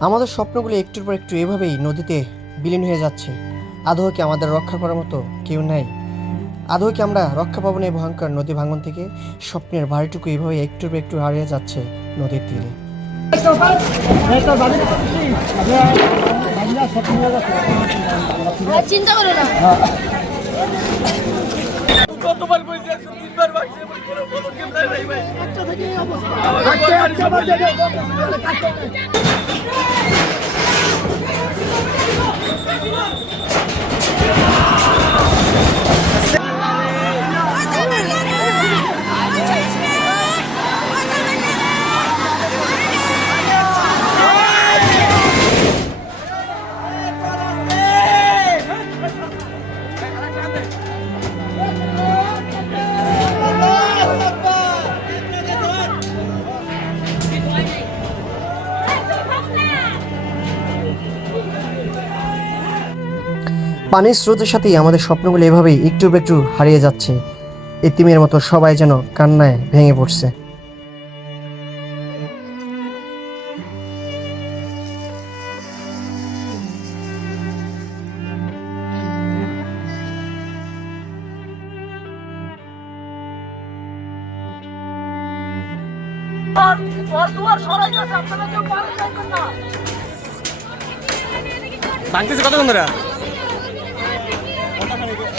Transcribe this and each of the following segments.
আমাদের স্বপ্নগুলো একটুর পর একটু এভাবেই নদীতে বিলীন হয়ে যাচ্ছে। আদৌ আমাদের রক্ষা করার মতো কেউ নাই? আদৌ আমরা রক্ষা পাবো না এই ভয়ঙ্কর নদী ভাঙন থেকে? স্বপ্নের বাড়িটুকু এভাবে একটুর পর একটু হারিয়ে যাচ্ছে নদীর তীরে। চিন্তা করো না। নাই ভাই পানির স্রোতের সাথেই আমাদের স্বপ্নগুলো এভাবেই একটু একটু হারিয়ে যাচ্ছে। এতিমের মতো সবাই যেন কান্নায় ভেঙে পড়ছে। ওর ওর দুয়ার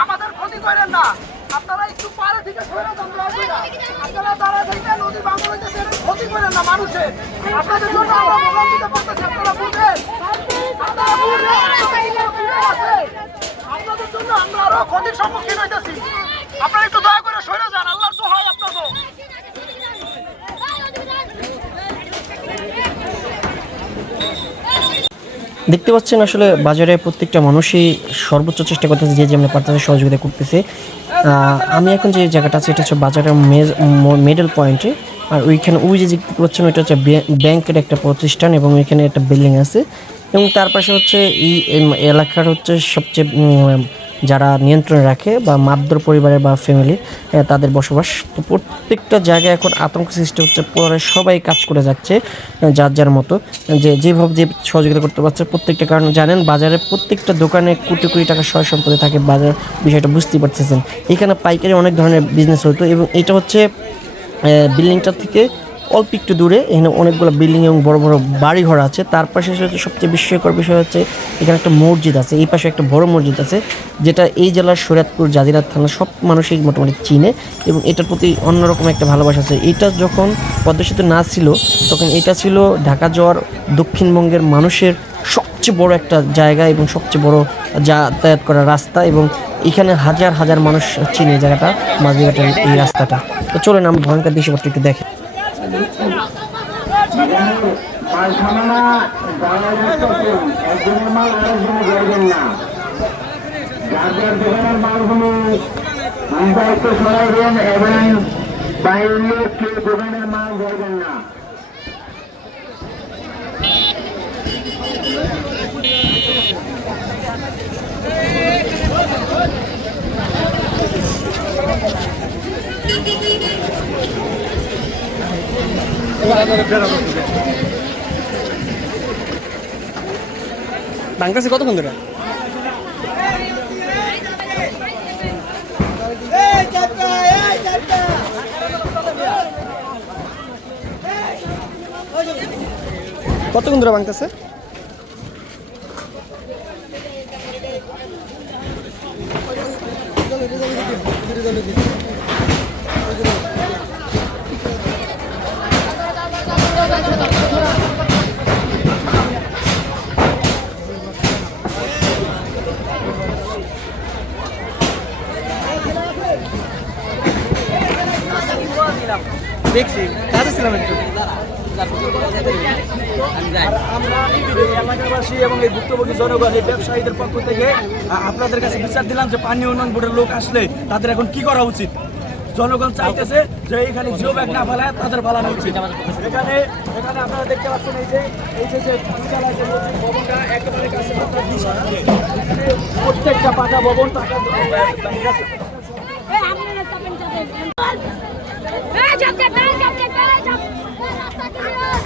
আমাদের ক্ষতি করেন না আপনারা একটু পারে থেকে সরে আপনারা দাঁড়ায় থাইকা নদী ভাঙন করেন না মানুষের। আপনাদের জন্য পড়তেছি আপনারা আপনাদের জন্য আমরা আরও ক্ষতির সম্মুখীন হইতেছি। আপনারা একটু দয়া করে সরে যান, আল্লাহর আপনাদের। দেখতে পাচ্ছেন আসলে বাজারে প্রত্যেকটা মানুষই সর্বোচ্চ চেষ্টা করতেছে যে যেমন পারতেছে সহযোগিতা করতেছে। আমি এখন যে জায়গাটা আছে, এটা হচ্ছে বাজারের মিডল পয়েন্টে আর ওইখানে ওই যে দেখতে পাচ্ছেন ওইটা হচ্ছে ব্যাং- ব্যাংকের একটা প্রতিষ্ঠান এবং ওইখানে একটা বিল্ডিং আছে। এবং তার পাশে হচ্ছে এই এলাকার হচ্ছে সবচেয়ে যারা নিয়ন্ত্রণে রাখে বা মাদ্র পরিবারের বা ফ্যামিলি তাদের বসবাস। তো প্রত্যেকটা জায়গায় এখন আতঙ্ক সৃষ্টি হচ্ছে, পরে সবাই কাজ করে যাচ্ছে, যার যার মতো। যে যেভাবে যে সহযোগিতা করতে পারছে, প্রত্যেকটা কারণ জানেন, বাজারে প্রত্যেকটা দোকানে কোটি কোটি টাকা সয় সম্পত্তি থাকে, বাজার বিষয়টা বুঝতেই পারতেছেন। এখানে পাইকারি অনেক ধরনের বিজনেস হতো এবং এটা হচ্ছে বিল্ডিংটা থেকে অল্প একটু দূরে, এখানে অনেকগুলো বিল্ডিং এবং বড় বড় বাড়ি ঘর আছে। তার পাশে হচ্ছে সবচেয়ে বিস্ময়কর বিষয় হচ্ছে, এখানে একটা মসজিদ আছে, এই পাশে একটা বড় মসজিদ আছে, যেটা এই জেলার শরীয়তপুর, জাজিরাত থানা সব মানুষই মোটামুটি চিনে এবং এটার প্রতি অন্যরকম একটা ভালোবাসা আছে। এটা যখন পদ্মা সেতু না ছিল, তখন এটা ছিল ঢাকা যাওয়ার দক্ষিণবঙ্গের মানুষের সবচেয়ে বড় একটা জায়গা এবং সবচেয়ে বড় যাতায়াত করার রাস্তা এবং এখানে হাজার হাজার মানুষ চিনে জায়গাটা মাঝিঘাটের এই রাস্তাটা। তো চলেন, আমরা ভয়ঙ্কর দৃশ্যপটটা একটু দেখি। কেউ মাল ধরবেন না। বাংলাদেশে কতক্ষণ ধরে কতক্ষণ ধরে ভাঙতেছে দেখছি কাজে ছিলাম একটু। আমরা এলাকাবাসী এবং এই ভুক্তভোগী জনগণ, এই ব্যবসায়ীদের পক্ষ থেকে আপনাদের কাছে বিচার দিলাম যে পানি উন্নয়ন বোর্ডের লোক আসলে তাদের এখন কি করা উচিত? জনগণ চাইতেছে যে এখানে জিও ব্যাগ না ফেলায় তাদের ফালানো উচিত। এখানে এখানে আপনারা দেখতে পাচ্ছেন এই যে এই যে ভবনটা একেবারে প্রত্যেকটা পাকা ভবন টাকা এই আপনারা যাবেন যাবেন এই যাবে এই যাবে এই যাবে রাস্তা ক্লিয়ার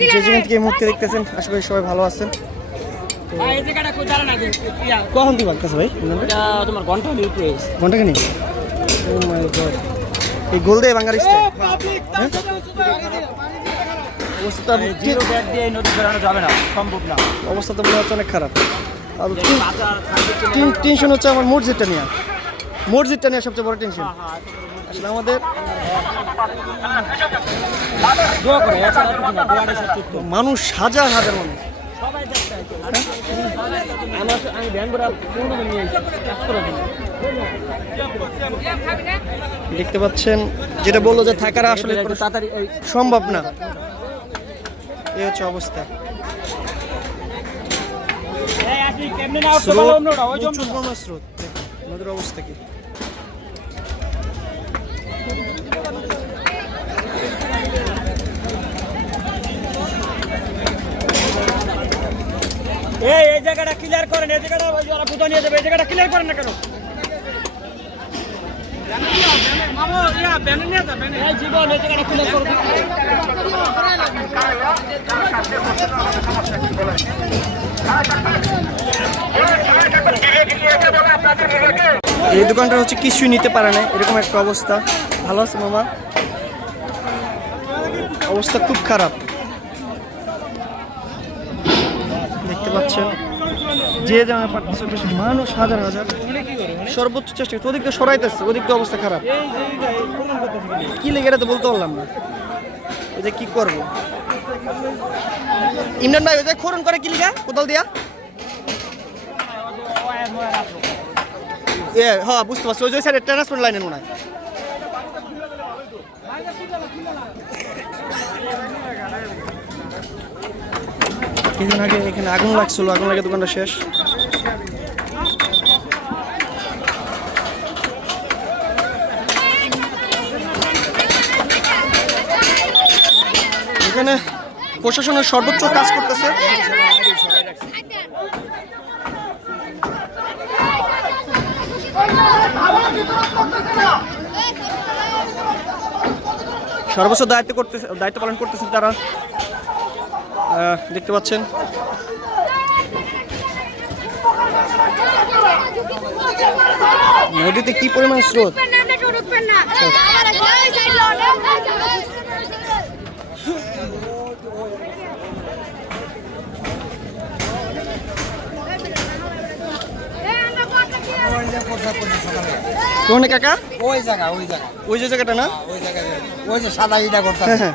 যে যেখান থেকে এই মুহূর্তে দেখতেছেন আশা করি সবাই ভালো আছেন। কখন কি বাগতেছে ভাই? তোমার ঘণ্টা ঘণ্টা খানি ও মাই গড এই গোল দিয়ে বাঙালি অবস্থা তো অবস্থা মনে হচ্ছে অনেক খারাপ। আর টেনশন হচ্ছে আমার মোট যেটা নিয়ে। মসজিদটা নিয়ে সবচেয়ে বড় টেনশন আসলে আমাদের। মানুষ হাজার হাজার মানুষ। আমি করে পনেরো নিয়ে। দেখতে পাচ্ছেন যেটা বলল যে থাকার আসলে তাড়াতাড়ি সম্ভব না। এই হচ্ছে অবস্থা। স্রোত প্রচুর পরিমাণ স্রোত। নদীর অবস্থা কি এই এই জায়গাটা ক্লিয়ার করেন, এই জায়গাটা যারা কোথাও নিয়ে যাবে, এই জায়গাটা ক্লিয়ার করেন না কেন? এই জায়গাটা এই দোকানটা হচ্ছে কিছুই নিতে পারে না, এরকম একটা অবস্থা। ভালো আছে মামা? অবস্থা খুব খারাপ। দেখতে পাচ্ছেন? যে জামা পাচ্ছে বেশ মানুষ, হাজার হাজার। সর্বোচ্চ চেষ্টা করছে। ওদিকটা সরাইতেছে ওদিকটা অবস্থা খারাপ। কি লেগে এটা তো বলতে পারলাম না। ওই যে কি করব? ইমরান ভাই, ওই যে খরণ করে কি লিগা? কোদাল দিয়া? এ হ্যাঁ বুঝতে পারছি। ওই যে স্যার ট্রান্সপোর্ট লাইনের মনে হয়। কিছুদিন আগে এখানে আগুন লাগছিল, আগুন লাগে দোকানটা শেষ। এখানে প্রশাসনের সর্বোচ্চ কাজ করতেছে। সর্বোচ্চ দায়িত্ব করতেছে দায়িত্ব পালন করতেছেন তারা দেখতে পাচ্ছেন। নদীতে কি পরিমাণ স্রোত? কোনে কাকা? ওই জায়গা ওই জায়গা। ওই যে জায়গাটা না? ওই জায়গায় ওই যে সাদা ইটা করতাম হ্যাঁ হ্যাঁ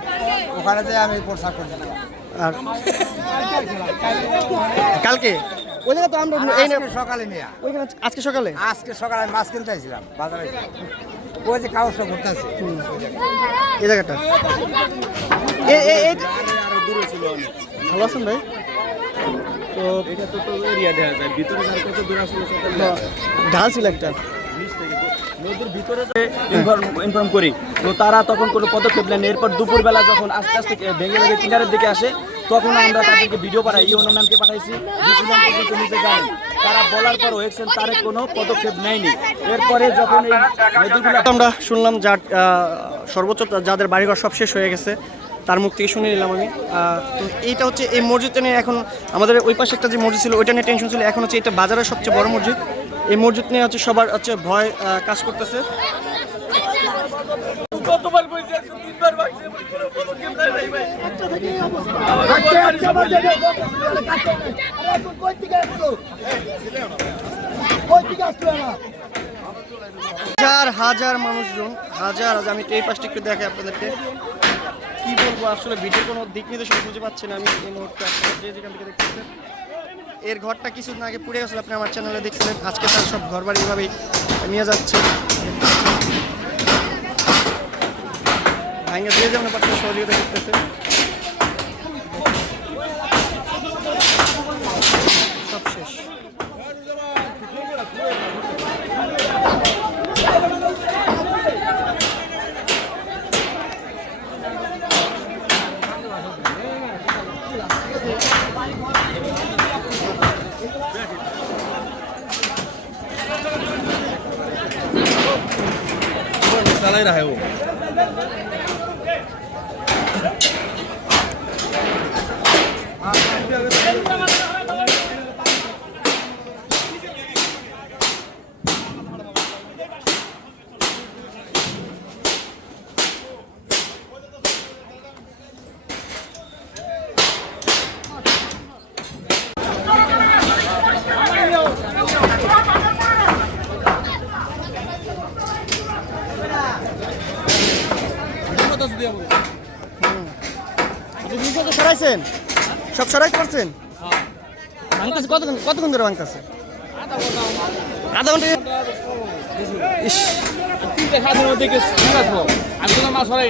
ওখানে যে আমি প্রসাদ করছিলাম আর কালকে? ওই জায়গা তো আমরা এই সকালে নিয়ে ওইখানে আজকে সকালে? আজকে সকালে আমি মাছ কিনতে আসছিলাম বাজারে ওই যে কাগজটা করতেছি এই জায়গাটা। এ এ এই ভালো আছেন ভাই? তো এটা তো তো এরিয়া দেখা যায়। ভিতরে যার কত দূর আসলে ঢাল ছিল একটা। নদীর ভিতরে ইনফর্ম করি তো তারা তখন কোনো পদক্ষেপ নেন এরপর দুপুরবেলা যখন আস্তে আস্তে ভেঙে ভেঙে কিনারের দিকে আসে তখন আমরা তাদেরকে ভিডিও পাঠাই। ইউনো ম্যামকে পাঠাইছি। ডিসি নিচে যান। তারা বলার পর ওয়েক্সেন তারে কোনো পদক্ষেপ নেয়নি। এরপরে যখন এই নদীগুলো আমরা শুনলাম যার আহ, সর্বোচ্চ যাদের বাড়িঘর সব শেষ হয়ে গেছে। তার মুখ থেকে শুনে নিলাম আমি। তো এইটা হচ্ছে এই মসজিদটা নিয়ে এখন আমাদের ওই পাশে একটা যে মসজিদ ছিল ওইটা নিয়ে টেনশন ছিল। এখন হচ্ছে এটা বাজারের সবচেয়ে বড় মসজিদ। এই মসজিদ নিয়ে হচ্ছে সবার হচ্ছে ভয় কাজ করতেছে? হাজার হাজার মানুষজন হাজার হাজার আমি একটু এই পাশটা একটু দেখাই আপনাদেরকে। কি বলব, আসলে ভিডিও কোনো দিক নির্দেশনা খুঁজে পাচ্ছি না আমি এই মুহূর্তে। আপনাদের যেখান থেকে দেখতেছেন, এর ঘরটা কিছুদিন আগে পুড়ে গেছিল, আপনি আমার চ্যানেলে দেখছিলেন। আজকে তার সব ঘর বাড়ি এভাবেই নিয়ে যাচ্ছে। ভাঙ্গা দিয়ে যেমন পাচ্ছে সহযোগিতা করতেছে সব শেষ আপনি জিনিসপত্র তো সরাইছেন সব সরাইতে পারছেন? ভাঙতেছে কতক্ষণ কতক্ষণ ধরে ভাঙতেছে? আধা ঘণ্টা। ইস। সরাই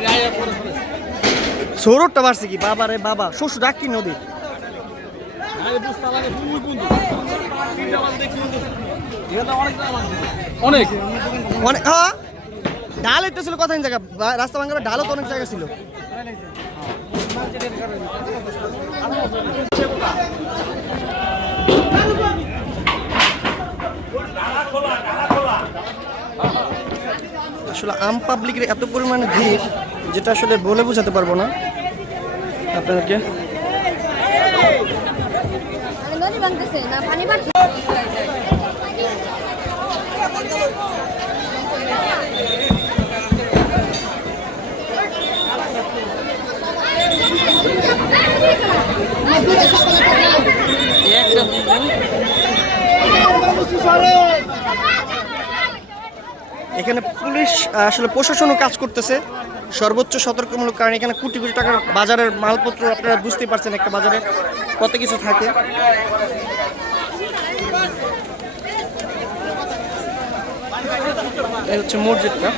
সৌরভটা বাড়ছে কি? বাবা রে বাবা শ্বশুর ডাক কি নদী? অনেক অনেক। হ্যাঁ। ঢাল একটা ছিল কথা জায়গা। রাস্তা ভাঙার ঢালও তো অনেক জায়গা ছিল। আসলে আম পাবলিকের এত পরিমাণে ভিড় যেটা আসলে বলে বোঝাতে পারব না। আপনাদেরকে? পানি এখানে পুলিশ আসলে প্রশাসনও কাজ করতেছে। সর্বোচ্চ সতর্কমূলক কারণ এখানে কোটি কোটি টাকার বাজারের মালপত্র আপনারা বুঝতেই পারছেন একটা বাজারে কত কিছু থাকে। এই হচ্ছে মসজিদটা।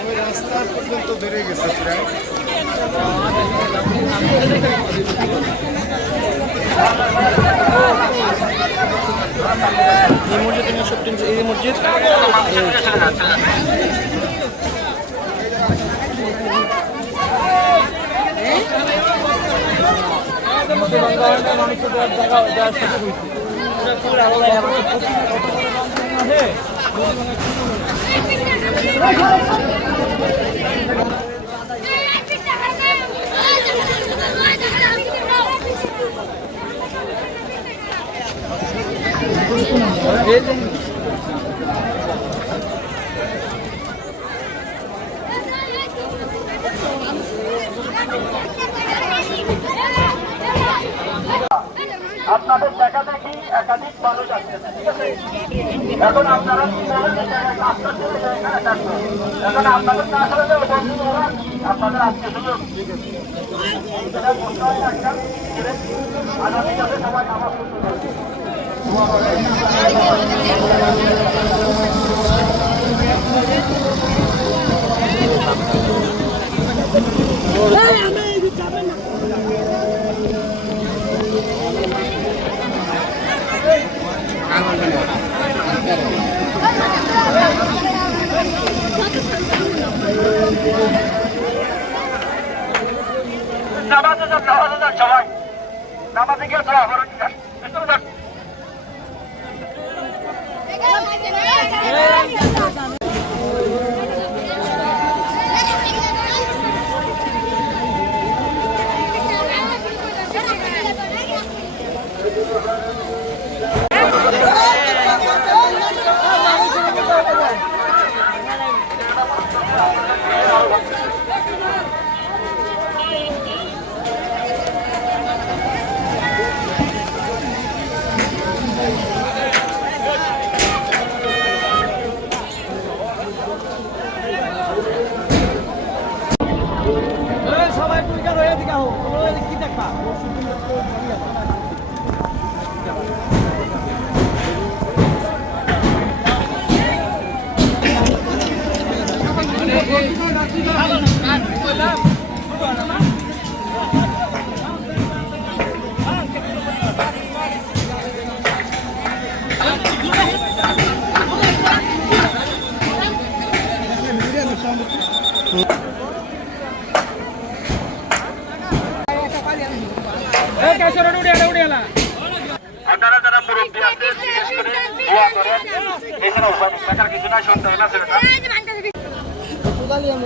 এই মসজিদে নিয়ে সব টেনশন- এই মসজিদ? Thank you. আপনাদের দেখা দেখি একাধিক মানুষ আছে? এখন আপনারা কি জন্য এখানে আপনাদের না আসলে আপনাদের আজকে হয় সবাই আমার নামাজে নামাজ সবাই নামাজে গিয়ে দোয়া আপনারা যারা মুরব্বী আছে বিশেষ করে দোয়া করেন এখানে টাকার কিছু না সন্দেহ না? ছেলেটা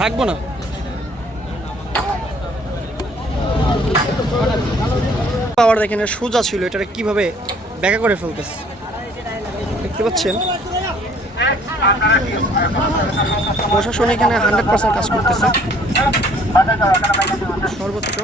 থাকব না পাওয়ার এখানে সোজা ছিল এটা কীভাবে ব্যাকা করে ফেলতেছে? দেখতে পাচ্ছেন? প্রশাসন এখানে হান্ড্রেড পার্সেন্ট কাজ করতেছে। সর্বোচ্চ।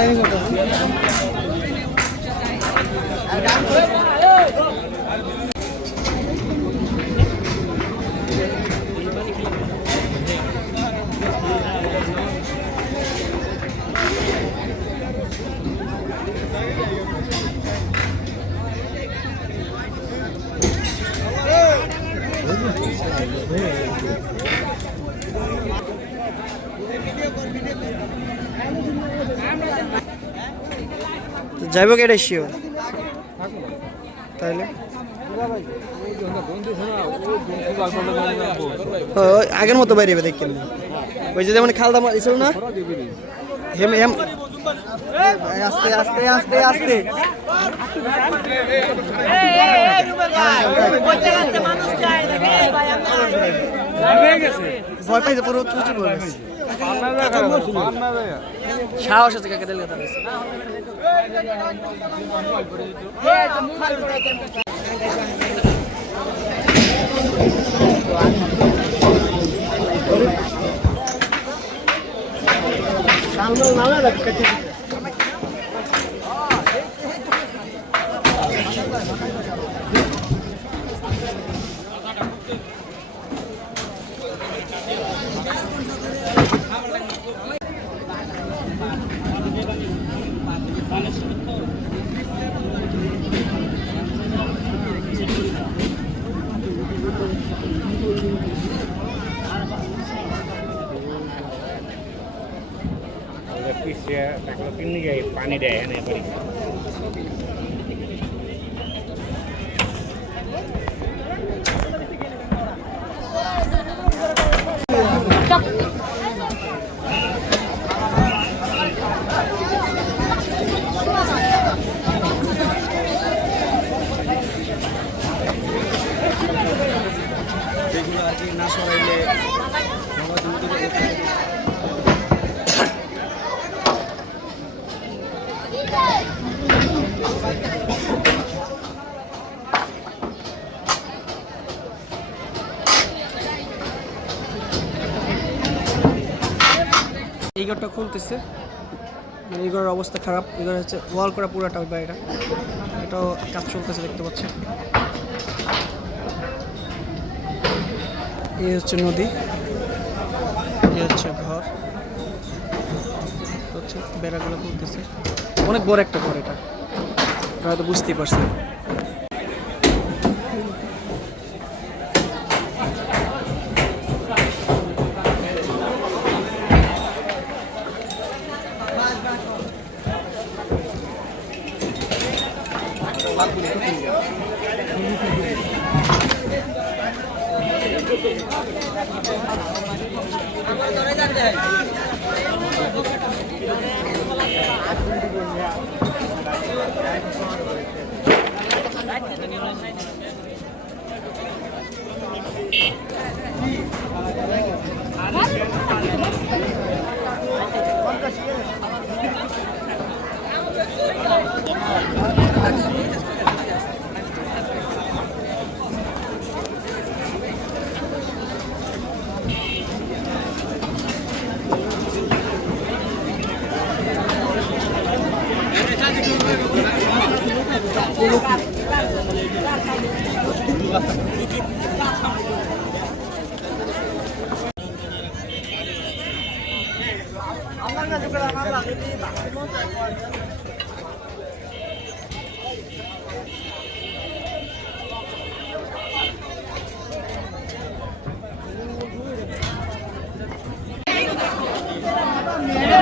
ないのかな যাইব কে এটা শিওর তাহলে আগের মতো বাইরে যাবে, দেখেন। ওই যে যেমন খালদা মারিছিল না? হেম হেম আস্তে আস্তে আস্তে আস্তে। ভয় পাইছে, পুরো চুচু ভয় সাহস আছে কাকে দিলে কথা পানি দেয় এনে বাড়ি এই ঘরটা খুলতেছে। মানে এই ঘরের অবস্থা খারাপ। এই ঘরে হচ্ছে ওয়াল করা পুরাটা ওই বাড়িটা এটাও কাজ চলতেছে দেখতে পাচ্ছেন। এই হচ্ছে নদী। এই হচ্ছে ঘর। হচ্ছে বেড়াগুলো তুলতেছে অনেক বড় একটা ঘর এটা। হয়তো বুঝতেই পারছেন।